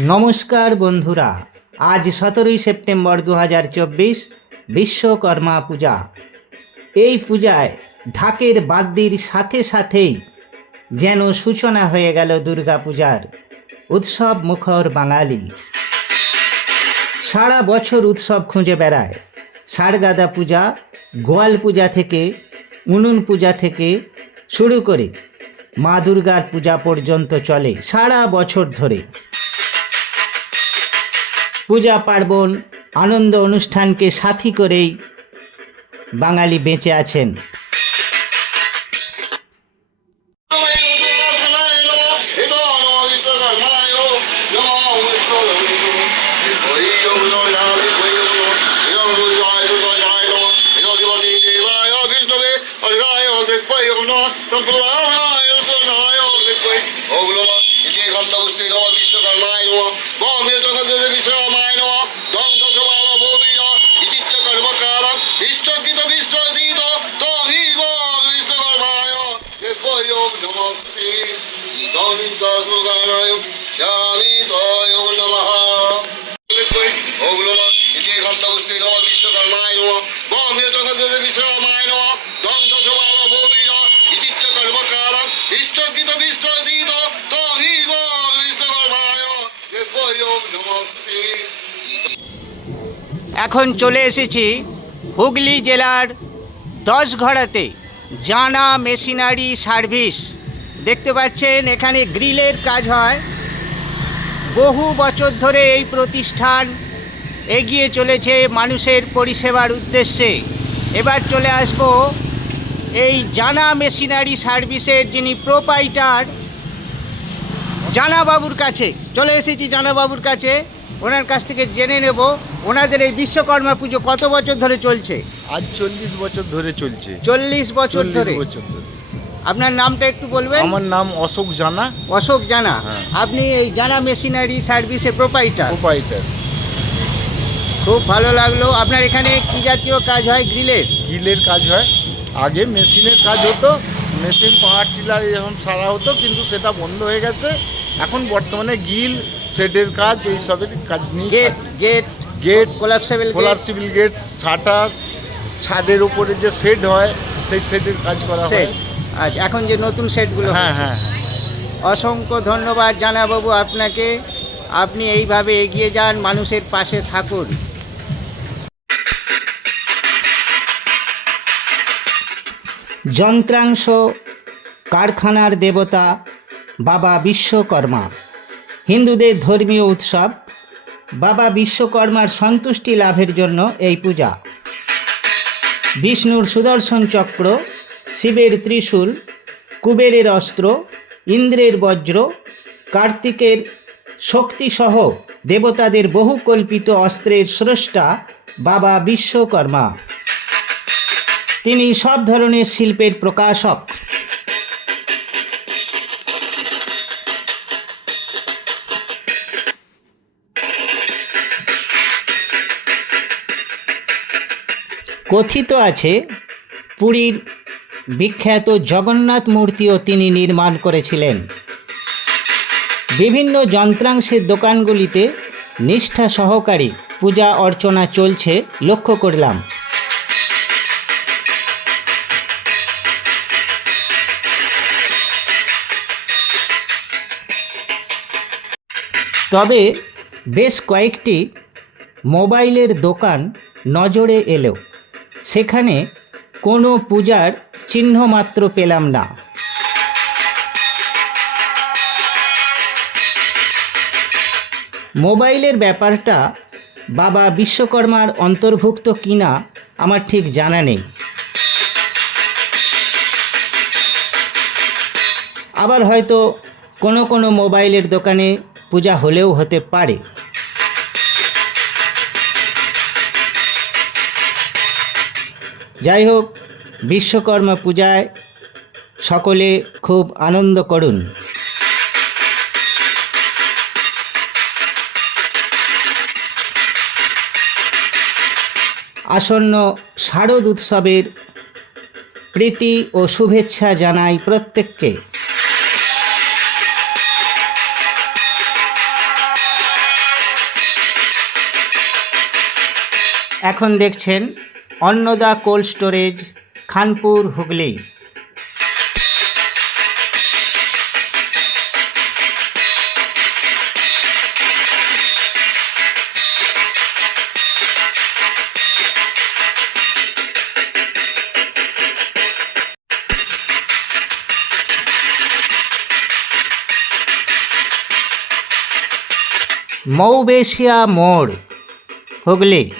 নমস্কার বন্ধুরা, আজ সতেরোই সেপ্টেম্বর দু হাজার চব্বিশ, বিশ্বকর্মা পূজা। এই পূজায় ঢাকের বাদ্যির সাথে সাথেই যেন সূচনা হয়ে গেল দুর্গা পূজার উৎসব মুখর বাঙালি। সারা বছর উৎসব খুঁজে বেড়ায়। সারগাদা পূজা, গোয়াল পূজা থেকে, উনুন পূজা থেকে শুরু করে মা দুর্গার পূজা পর্যন্ত চলে সারা বছর ধরে। পূজা পার্বণ আনন্দ অনুষ্ঠানকে সাথী করেই বাঙালি বেঁচে আছেন। বিশ্বকৃত এখন চলে এসেছি হুগলি জেলার দশঘড়াতে জানা মেশিনারি সার্ভিস। দেখতে পাচ্ছেন, এখানে গ্রিলের কাজ হয়। বহু বছর ধরে এই প্রতিষ্ঠান এগিয়ে চলেছে মানুষের পরিষেবার উদ্দেশ্যে। এবার চলে আসব এই জানা মেশিনারি সার্ভিসের যিনি প্রোপাইটার, জানাবাবুর কাছে। চলে এসেছি জানাবাবুর কাছে। ওনার কাছ থেকে জেনে নেব ওনাদের এই বিশ্বকর্মা পুজো কত বছর ধরে চলছে? আজ চল্লিশ বছর ধরে চলছে। চল্লিশ বছর ধরে? বছর ধরে। আপনার নামটা একটু বলবেন? আমার নাম অশোক জানা। অশোক জানা। হ্যাঁ। আপনি এই জানা মেশিনারি সার্ভিসের প্রোপাইটার প্রোপাইটার খুব ভালো লাগল। আপনার এখানে কি জাতীয় কাজ হয়? গ্রিলের গ্রিলের কাজ হয়। আগে মেশিনের কাজ হতো। মেশিন পাওয়ার টিলার এরকম সারা হতো কিন্তু সেটা বন্ধ হয়ে গেছে। এখন বর্তমানে গিল সেটের কাজ এইসবের কাজ নিয়ে গেট গেট গেট কোলাপসেবল কোলার সিভিল গেট শাটার ছাদের উপরে যে শেড হয় সেই শেডের কাজ করা হয়। সেট আচ্ছা এখন যে নতুন সেটগুলো হ্যাঁ হ্যাঁ। অসংখ্য ধন্যবাদ জানাবাবু আপনাকে। আপনি এইভাবে এগিয়ে যান মানুষের পাশে থাকুন। যন্ত্রাংশ কারখানার দেবতা বাবা বিশ্বকর্মা। হিন্দুদের ধর্মীয় উৎসব বাবা বিশ্বকর্মার সন্তুষ্টি লাভের জন্য এই পূজা। বিষ্ণুর সুদর্শন চক্র, শিবের ত্রিশূল, কুবেরের অস্ত্র, ইন্দ্রের বজ্র, কার্তিকের শক্তিসহ দেবতাদের বহু কল্পিত অস্ত্রের স্রষ্টা বাবা বিশ্বকর্মা। তিনি সব ধরনের শিল্পের প্রকাশক। কথিত আছে, পুরীর বিখ্যাত জগন্নাথ মূর্তিও তিনি নির্মাণ করেছিলেন। বিভিন্ন যন্ত্রাংশের দোকানগুলিতে নিষ্ঠা সহকারী পূজা অর্চনা চলছে, লক্ষ্য করলাম। তবে বেশ কয়েকটি মোবাইলের দোকান নজরে এলো। সেখানে কোনো পূজার চিহ্ন মাত্র পেলাম না। মোবাইলের ব্যাপারটা বাবা বিশ্বকর্মার অন্তর্ভুক্ত কিনা আমার ঠিক জানা নেই। আবার হয়তো কোনো কোনো মোবাইলের দোকানে পূজা হলেও হতে পারে। যাই হোক বিশ্বকর্মা পূজায় সকলে খুব আনন্দ করুন। আসন্ন শারদ উৎসবের প্রীতি ও শুভেচ্ছা জানাই প্রত্যেককে। এখন দেখছেন অন্নদা কোল্ড স্টোরেজ খানপুর হুগলি। মৌবেশিয়া মোড় হুগলি।